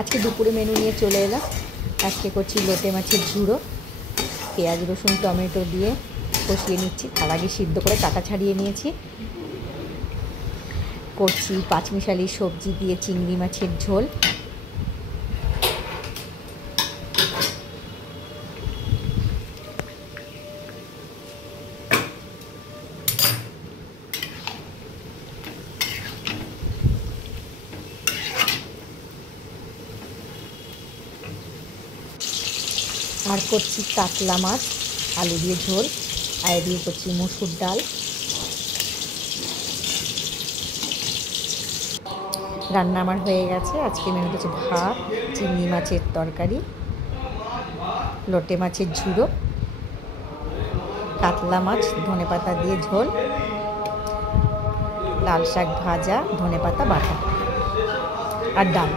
আজকে দুপুরে মেনু নিয়ে চলে এলাম। আজকে করছি লোটে মাছের ঝুড়ো, পেঁয়াজ রসুন টমেটো দিয়ে কষিয়ে নিচ্ছি। তার আগে সিদ্ধ করে কাটা ছাড়িয়ে নিয়েছি। করছি পাঁচমিশালি সবজি দিয়ে চিংড়ি মাছের ঝোল। আর করছি কাতলা মাছ আলু দিয়ে ঝোল, আর দিয়ে করছি মসুর ডাল। রান্না আমার হয়ে গেছে। আজকে মেনু হচ্ছে ভাত, চিংড়ি মাছের তরকারি, লোটে মাছের ঝুড়ো, কাতলা মাছ ধনেপাতা দিয়ে ঝোল, লাল শাক ভাজা ধনেপাতা বাটা আর ডাল।